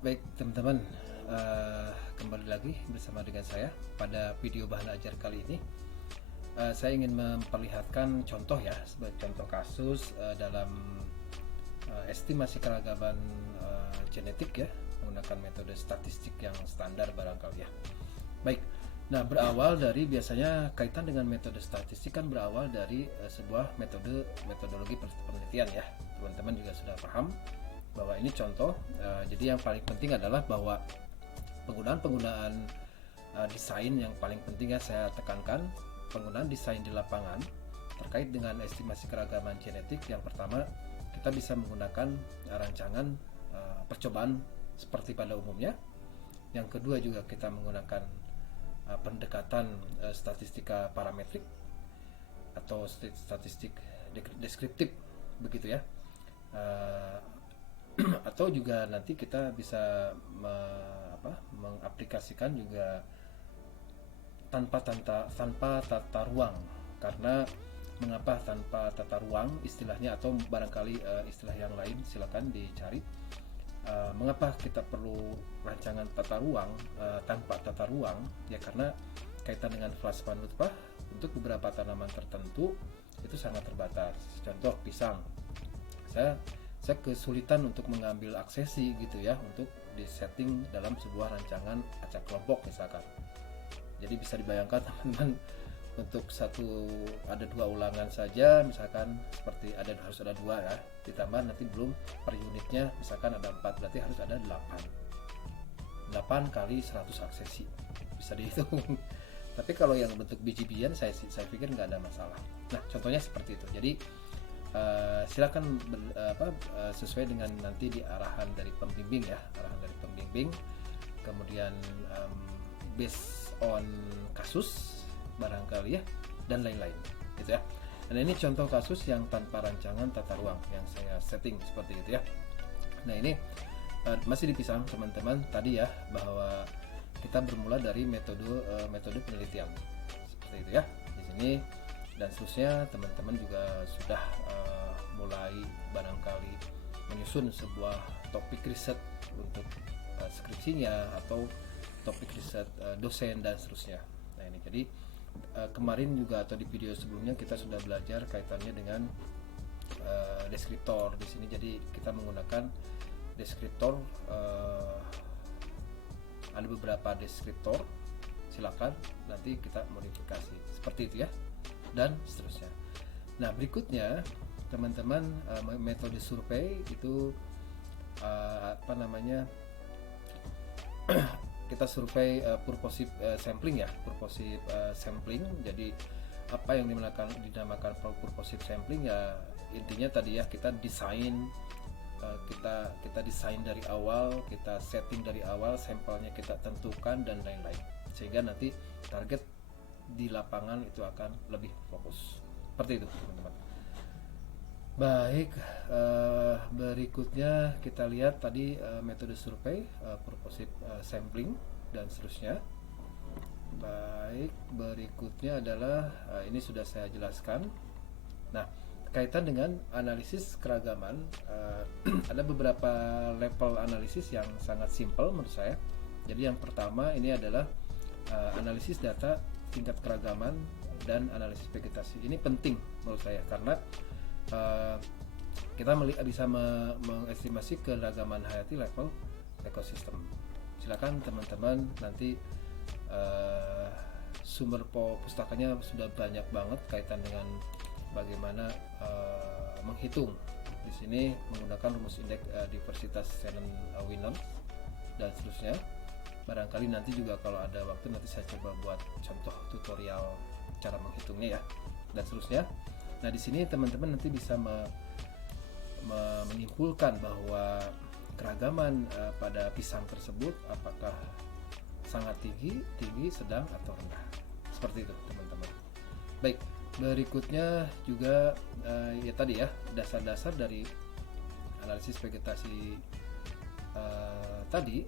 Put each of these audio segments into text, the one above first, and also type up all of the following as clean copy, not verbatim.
Baik teman-teman, kembali lagi bersama dengan saya pada video bahan ajar kali ini. Saya ingin memperlihatkan contoh ya, sebagai contoh kasus dalam estimasi keragaman genetik ya, menggunakan metode statistik yang standar barangkali ya. Baik, nah berawal dari biasanya kaitan dengan metode statistik kan berawal dari sebuah metodologi penelitian ya. Teman-teman juga sudah paham bahwa ini contoh. Jadi yang paling penting adalah bahwa penggunaan desain yang paling penting ya saya tekankan, penggunaan desain di lapangan terkait dengan estimasi keragaman genetik. Yang pertama, kita bisa menggunakan rancangan percobaan seperti pada umumnya. Yang kedua juga kita menggunakan pendekatan statistika parametrik atau statistik deskriptif begitu ya. Atau juga nanti kita bisa mengaplikasikan juga tanpa tata ruang. Karena mengapa tanpa tata ruang istilahnya, atau barangkali istilah yang lain silakan dicari. Mengapa kita perlu rancangan tata ruang tanpa tata ruang? Ya karena kaitan dengan plasma nutfah untuk beberapa tanaman tertentu itu sangat terbatas. Contoh pisang, saya kesulitan untuk mengambil aksesi gitu ya, untuk disetting dalam sebuah rancangan acak kelompok misalkan. Jadi bisa dibayangkan teman-teman, untuk ada dua ulangan saja misalkan, seperti harus ada dua ya, ditambah nanti belum per unitnya misalkan ada 4, berarti harus ada 8 kali 100 aksesi, bisa dihitung. Tapi kalau yang bentuk biji-bijian saya pikir nggak ada masalah. Nah contohnya seperti itu. Jadi silakan sesuai dengan nanti di arahan dari pembimbing ya, kemudian based on kasus barangkali ya, dan lain-lain gitu ya. Dan ini contoh kasus yang tanpa rancangan tata ruang yang saya setting seperti itu ya. Nah ini masih dipisah teman-teman tadi ya, bahwa kita bermula dari metode penelitian seperti itu ya di sini. Dan seterusnya teman-teman juga sudah mulai barangkali menyusun sebuah topik riset untuk skripsinya atau topik riset dosen dan seterusnya. Nah ini jadi kemarin juga atau di video sebelumnya kita sudah belajar kaitannya dengan deskriptor di sini. Jadi kita menggunakan deskriptor, ada beberapa deskriptor, silakan nanti kita modifikasi seperti itu ya, dan seterusnya. Nah berikutnya teman-teman, metode survei itu kita survei purposive sampling ya, purposive sampling. Jadi apa yang dinamakan purposive sampling ya, intinya tadi ya, kita desain kita desain dari awal, kita setting dari awal, sampelnya kita tentukan dan lain-lain, sehingga nanti target di lapangan itu akan lebih fokus. Seperti itu teman-teman. Baik, berikutnya kita lihat tadi metode survei, purposive sampling dan seterusnya. Baik, berikutnya adalah ini sudah saya jelaskan. Nah kaitan dengan analisis keragaman, ada beberapa level analisis yang sangat simpel menurut saya. Jadi yang pertama ini adalah analisis data tingkat keragaman dan analisis vegetasi. Ini penting menurut saya karena kita bisa mengestimasi keragaman hayati level ekosistem. Silakan teman-teman nanti sumber pustakanya sudah banyak banget kaitan dengan bagaimana menghitung. Di sini menggunakan rumus indeks diversitas Shannon-Williams dan seterusnya. Barangkali nanti juga kalau ada waktu nanti saya coba buat contoh tutorial cara menghitungnya ya, dan seterusnya. Nah di sini teman-teman nanti bisa menyimpulkan bahwa keragaman pada pisang tersebut apakah sangat tinggi, sedang atau rendah. Seperti itu teman-teman. Baik, berikutnya juga ya tadi ya, dasar-dasar dari analisis vegetasi tadi.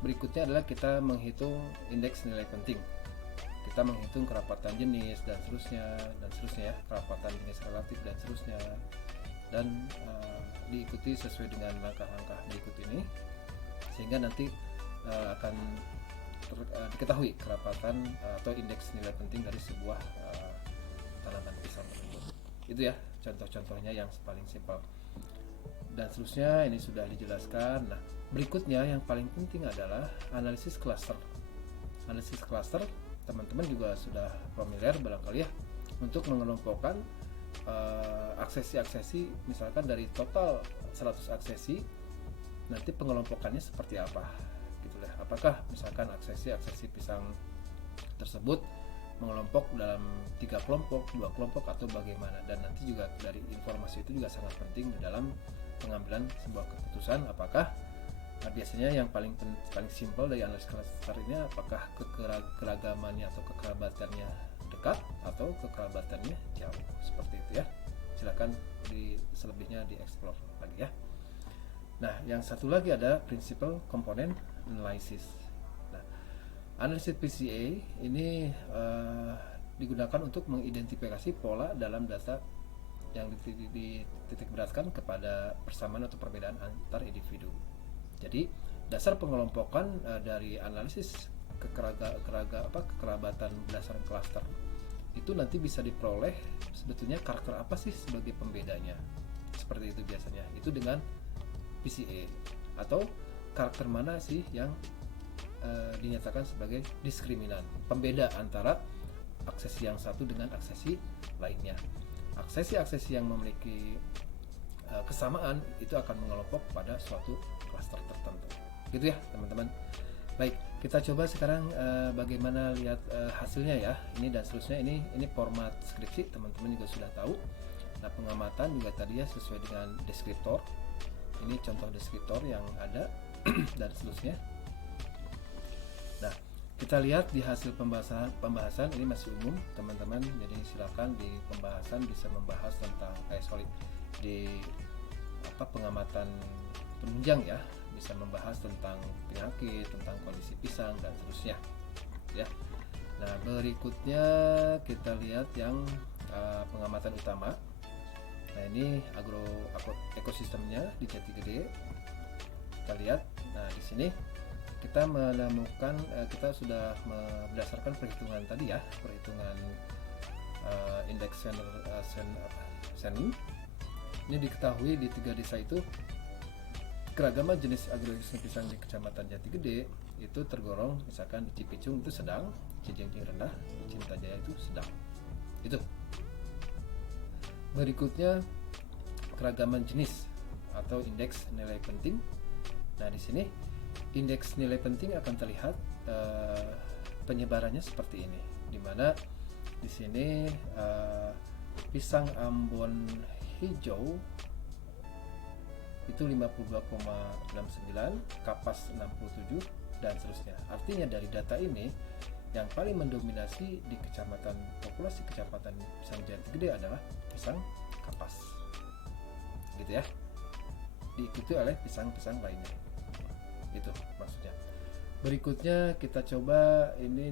Berikutnya adalah kita menghitung indeks nilai penting. Kita menghitung kerapatan jenis dan seterusnya ya, kerapatan jenis relatif dan seterusnya, dan diikuti sesuai dengan langkah-langkah berikut ini. sehingga nanti akan diketahui kerapatan atau indeks nilai penting dari sebuah tanaman pisang tersebut. Itu ya contoh-contohnya yang paling simpel. Dan seterusnya ini sudah dijelaskan. Nah, berikutnya yang paling penting adalah analisis cluster. Analisis cluster teman-teman juga sudah familiar barangkali ya, untuk mengelompokkan aksesi-aksesi, misalkan dari total 100 aksesi, nanti pengelompokannya seperti apa gitu ya. Apakah misalkan aksesi pisang tersebut mengelompok dalam 3 kelompok, 2 kelompok, atau bagaimana. Dan nanti juga dari informasi itu juga sangat penting di dalam pengambilan sebuah keputusan, apakah biasanya yang paling simpel dari analisis cluster ini, apakah keragamannya atau kekerabatannya dekat atau kekerabatannya jauh, seperti itu ya. Silakan selebihnya dieksplor lagi ya. Nah, yang satu lagi ada Principal Component Analysis. Nah, analisis PCA ini digunakan untuk mengidentifikasi pola dalam data yang dititik beratkan kepada persamaan atau perbedaan antar individu. Jadi dasar pengelompokan dari analisis kekerabatan berdasarkan klaster itu nanti bisa diperoleh sebetulnya karakter apa sih sebagai pembedanya. Seperti itu biasanya. Itu dengan PCA, atau karakter mana sih yang dinyatakan sebagai diskriminan, pembeda antara aksesi yang satu dengan aksesi lainnya. Aksesi-aksesi yang memiliki kesamaan itu akan mengelompok pada suatu klaster tertentu. Gitu ya, teman-teman. Baik, kita coba sekarang bagaimana lihat hasilnya ya. Ini dan seterusnya, ini format skripsi, teman-teman juga sudah tahu. Nah, pengamatan juga tadi ya sesuai dengan deskriptor. Ini contoh deskriptor yang ada dan seterusnya. Nah, kita lihat di hasil pembahasan ini masih umum, teman-teman. Jadi silakan di pembahasan bisa membahas tentang di pengamatan penunjang ya, bisa membahas tentang penyakit, tentang kondisi pisang dan seterusnya ya. Nah, berikutnya kita lihat yang pengamatan utama. Nah, ini ekosistemnya di Jati Gede. Kita lihat. Nah, di sini kita menemukan, kita sudah berdasarkan perhitungan tadi ya, perhitungan indeks Sen. Ini diketahui di 3 desa itu keragaman jenis agroekosistem pisang di Kecamatan Jati Gede itu tergolong, misalkan di Cipicung itu sedang, Cijengjing rendah, Cintajaya itu sedang. Itu. Berikutnya keragaman jenis atau indeks nilai penting. Nah, di sini indeks nilai penting akan terlihat penyebarannya seperti ini, di mana di sini pisang Ambon hijau itu 52,69, kapas 67 dan seterusnya. Artinya dari data ini yang paling mendominasi di populasi kecamatan pisang Jati Gede adalah pisang kapas. Gitu ya. Diikuti oleh pisang-pisang lainnya. Itu maksudnya. Berikutnya kita coba ini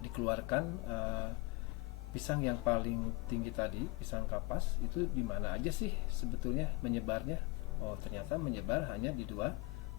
dikeluarkan pisang yang paling tinggi tadi, pisang kapas itu di mana aja sih sebetulnya menyebarnya? Oh, ternyata menyebar hanya di 2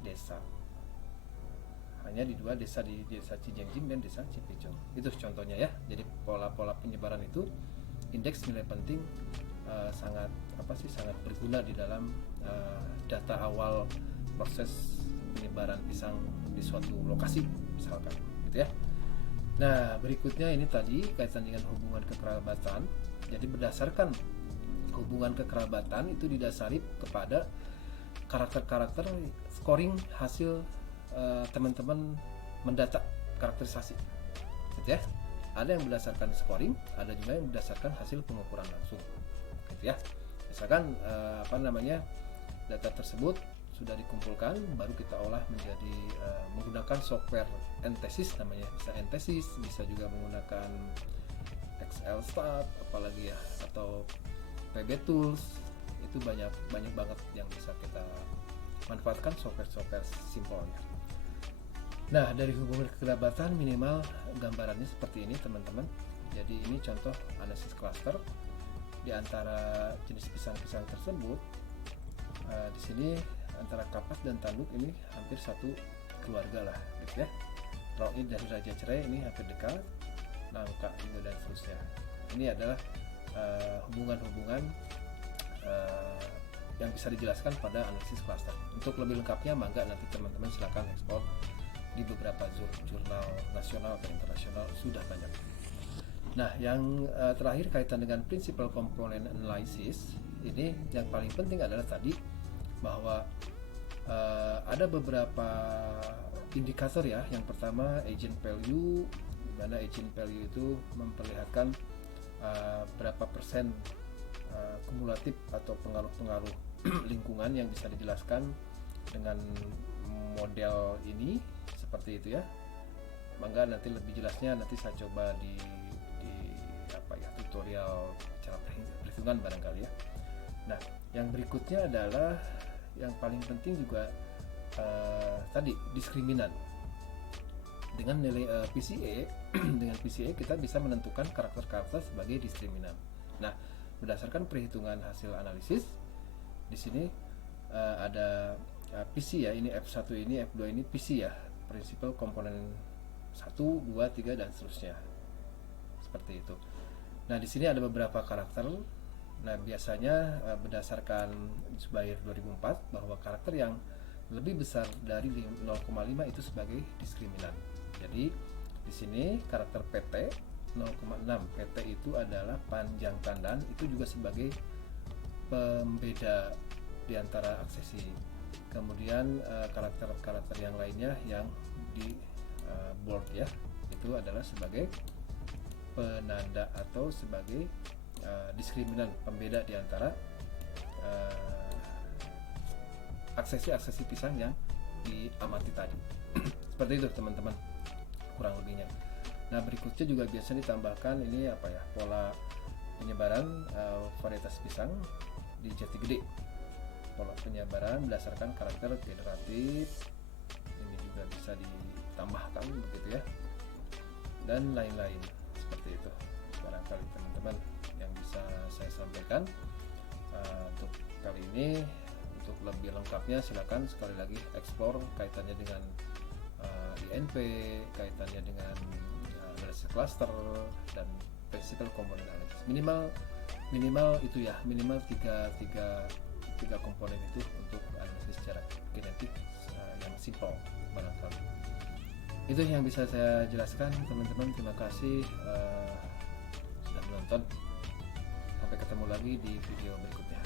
desa. Hanya di 2 desa, di desa Cijengjing dan desa Cipicung. Itu contohnya ya. Jadi pola-pola penyebaran itu, indeks nilai penting sangat berguna di dalam data awal proses penyebaran pisang di suatu lokasi misalkan, gitu ya. Nah, berikutnya ini tadi kaitan dengan hubungan kekerabatan. Jadi berdasarkan hubungan kekerabatan itu didasari kepada karakter-karakter scoring hasil teman-teman mendata karakterisasi, gitu ya. Ada yang berdasarkan scoring, ada juga yang berdasarkan hasil pengukuran langsung, gitu ya. Misalkan data tersebut sudah dikumpulkan, baru kita olah menjadi menggunakan software Entesis namanya, bisa Entesis, bisa juga menggunakan XLStat apalagi ya, atau PB Tools. Itu banyak banget yang bisa kita manfaatkan, software simpelnya. Nah, dari hubungan kekerabatan minimal gambarannya seperti ini, teman-teman. Jadi ini contoh analisis cluster di antara jenis pisang-pisang tersebut. Di sini antara kapas dan tanduk ini hampir satu keluarga lah gitu ya. Roid dari raja cerai ini hampir dekat, nangka juga dan seterusnya. Ini adalah hubungan-hubungan yang bisa dijelaskan pada analisis cluster. Untuk lebih lengkapnya mangga nanti teman-teman silakan ekspor di beberapa jurnal nasional atau internasional, sudah banyak. Nah, yang terakhir kaitan dengan principal component analysis, ini yang paling penting adalah tadi bahwa ada beberapa indikator ya. Yang pertama agent value, di mana agent value itu memperlihatkan berapa persen kumulatif atau pengaruh-pengaruh lingkungan yang bisa dijelaskan dengan model ini, seperti itu ya. Mangga nanti lebih jelasnya nanti saya coba di tutorial cara perhitungan barangkali ya. Nah, yang berikutnya adalah yang paling penting juga tadi diskriminan. Dengan nilai PCA dengan PCA kita bisa menentukan karakter-karakter sebagai diskriminan. Nah, berdasarkan perhitungan hasil analisis di sini ada PC ya, ini F1 ini F2 ini PC ya, principal komponen 1, 2, 3 dan seterusnya. Seperti itu. Nah, di sini ada beberapa karakter. Nah, biasanya berdasarkan Zubair 2004 bahwa karakter yang lebih besar dari 0,5 itu sebagai diskriminan. Jadi di sini karakter PT 0,6, PT itu adalah panjang tandaan, itu juga sebagai pembeda di antara aksesi. Kemudian karakter-karakter yang lainnya yang di bold ya, itu adalah sebagai penanda atau sebagai diskriminan, pembeda di antara aksesi-aksesi pisang yang diamati tadi. Seperti itu teman-teman kurang lebihnya. Nah, berikutnya juga biasanya ditambahkan ini pola penyebaran varietas pisang di jati gede. Pola penyebaran berdasarkan karakter generatif ini juga bisa ditambahkan begitu ya, dan lain-lain seperti itu. Barangkali teman-teman yang bisa saya sampaikan untuk kali ini. Untuk lebih lengkapnya silakan sekali lagi explore kaitannya dengan INP, kaitannya dengan analisis cluster dan principal component analysis. Minimal itu ya, minimal tiga komponen itu untuk analisis secara genetik yang simple barangkali. Itu yang bisa saya jelaskan teman-teman. Terima kasih sudah menonton. Sampai ketemu lagi di video berikutnya.